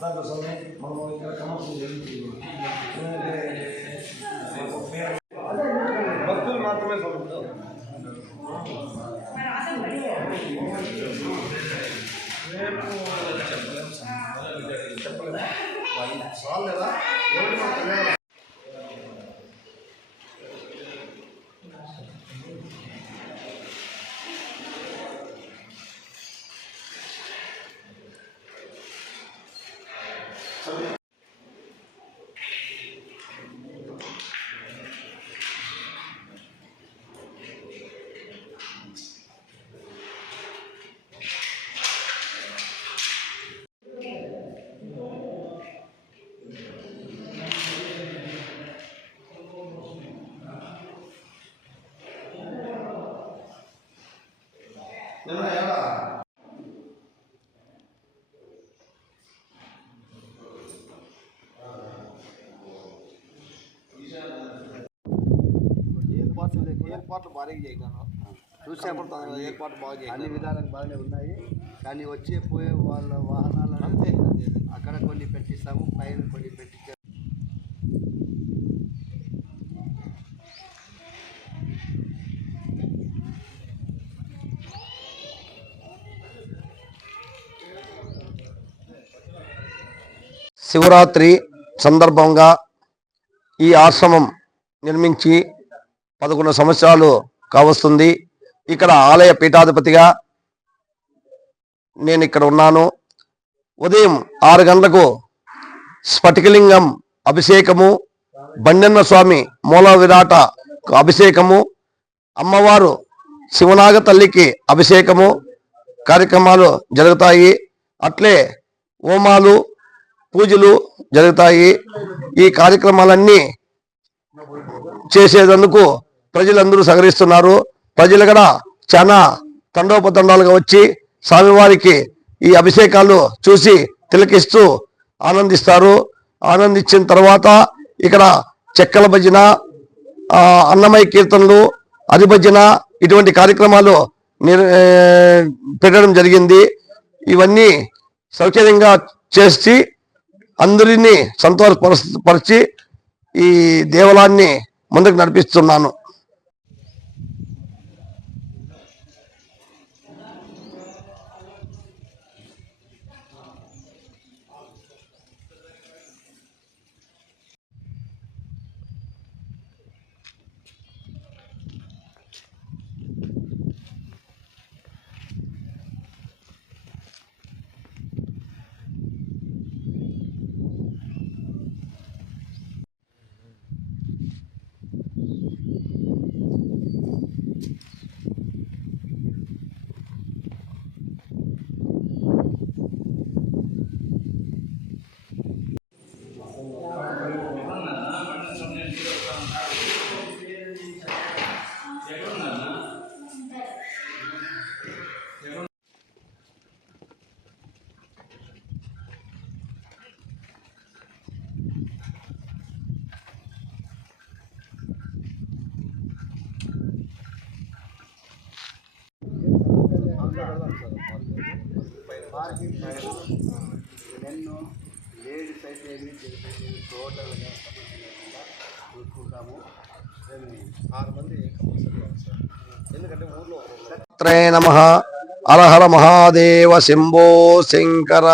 దానికోసమే మనం ఇక్కడ కమర్షియల్ జరిగింది. భక్తులు మాత్రమే చూడదు. చాలేదా ఏర్పాట్లు బాగా చేయగలను. చూసేపడుతుంది ఏర్పాట్లు బాగా చేయాలి. అన్ని విధాలకు బాగానే ఉన్నాయి. కానీ వచ్చే పోయే వాళ్ళ వాహనాలు అంతే అక్కడ కొన్ని పెట్టిస్తాము, పైన కొన్ని పెట్టించాము. శివరాత్రి సందర్భంగా ఈ ఆశ్రమం నిర్మించి 11 సంవత్సరాలు కావస్తుంది. ఇక్కడ ఆలయ పీఠాధిపతిగా నేను ఇక్కడ ఉన్నాను. ఉదయం 6 గంటలకు స్ఫటికలింగం అభిషేకము, బండన్న స్వామి మూల విరాట అభిషేకము, అమ్మవారు శివనాగ తల్లికి అభిషేకము కార్యక్రమాలు జరుగుతాయి. అట్లే హోమాలు పూజలు జరుగుతాయి. ఈ కార్యక్రమాలన్నీ చేసేందుకు ప్రజలందరూ సహకరిస్తున్నారు. ప్రజలు కూడా చాలా తండోపతండాలుగా వచ్చి స్వామివారికి ఈ అభిషేకాలు చూసి తిలకిస్తూ ఆనందిస్తారు. ఆనందించిన తర్వాత ఇక్కడ చెక్కల భజన, అన్నమయ్య కీర్తనలు, హరిభజన ఇటువంటి కార్యక్రమాలు పెట్టడం జరిగింది. ఇవన్నీ సౌకర్యంగా చేసి అందరినీ సంతోషపరిచి ఈ దేవాలయాన్ని ముందుకు నడిపిస్తున్నాను. ఎన్నో లేడీస్ అయితే టోటల్గా చూసుకుంటాము. 6 మంది ఎందుకంటే ఊర్లో త్రే నమః హర హర మహాదేవ శంభో శంకర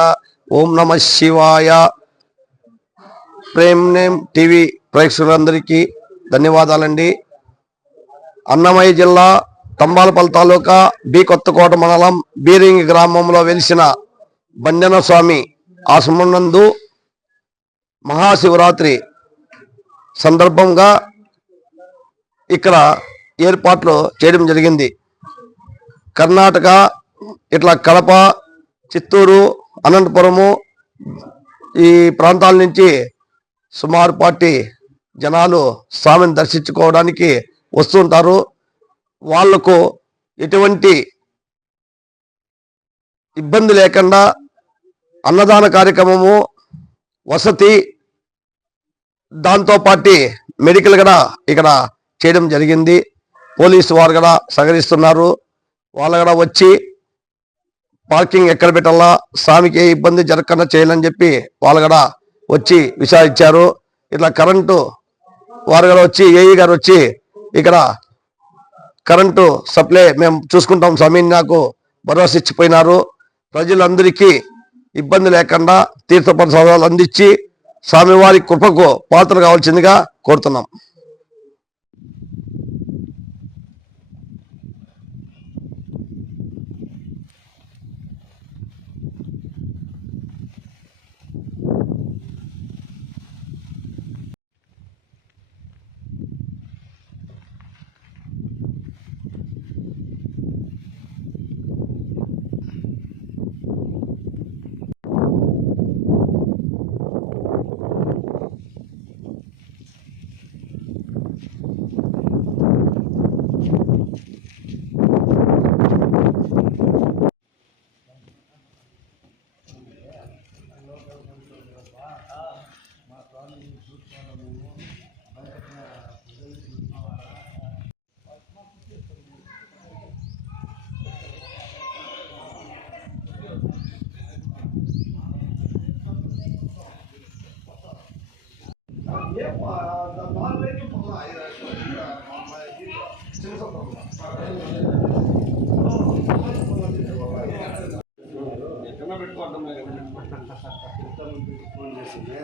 ఓం నమ శివాయ. ప్రేమ్ నేమ్ టీవీ ప్రేక్షకులందరికీ ధన్యవాదాలండి. అన్నమయ్య జిల్లా తంబాలపల్లి తాలూకా బి కొత్తకోట మండలం బీరింగి గ్రామంలో వెలిసిన బండన స్వామి ఆశ్రమం నందు మహాశివరాత్రి సందర్భంగా ఇక్కడ ఏర్పాట్లు చేయడం జరిగింది. కర్ణాటక ఇట్లా కడప, చిత్తూరు, అనంతపురము ఈ ప్రాంతాల నుంచి సుమారు పార్టీ జనాలు స్వామిని దర్శించుకోవడానికి వస్తుంటారు. వాళ్లకు ఎటువంటి ఇబ్బంది లేకుండా అన్నదాన కార్యక్రమము, వసతి, దాంతో పాటు మెడికల్ కూడా ఇక్కడ చేయడం జరిగింది. పోలీసు వారు కూడా సహకరిస్తున్నారు. వాళ్ళు కూడా వచ్చి పార్కింగ్ ఎక్కడ పెట్టాలా, స్వామికి ఏ ఇబ్బంది జరగకుండా చేయాలని చెప్పి వాళ్ళు కూడా వచ్చి విచారించారు. ఇట్లా కరెంటు వారు కూడా వచ్చి ఏఈ గారు వచ్చి ఇక్కడ కరెంటు సప్లై మేము చూసుకుంటాం స్వామి నాకు భరోసా ఇచ్చిపోయినారు. ప్రజలందరికీ ఇబ్బంది లేకుండా తీర్థప్రసాదాలు అందించి స్వామివారి కృపకు పాత్ర కావాల్సిందిగా కోరుతున్నాం. ఫోన్ చేసింది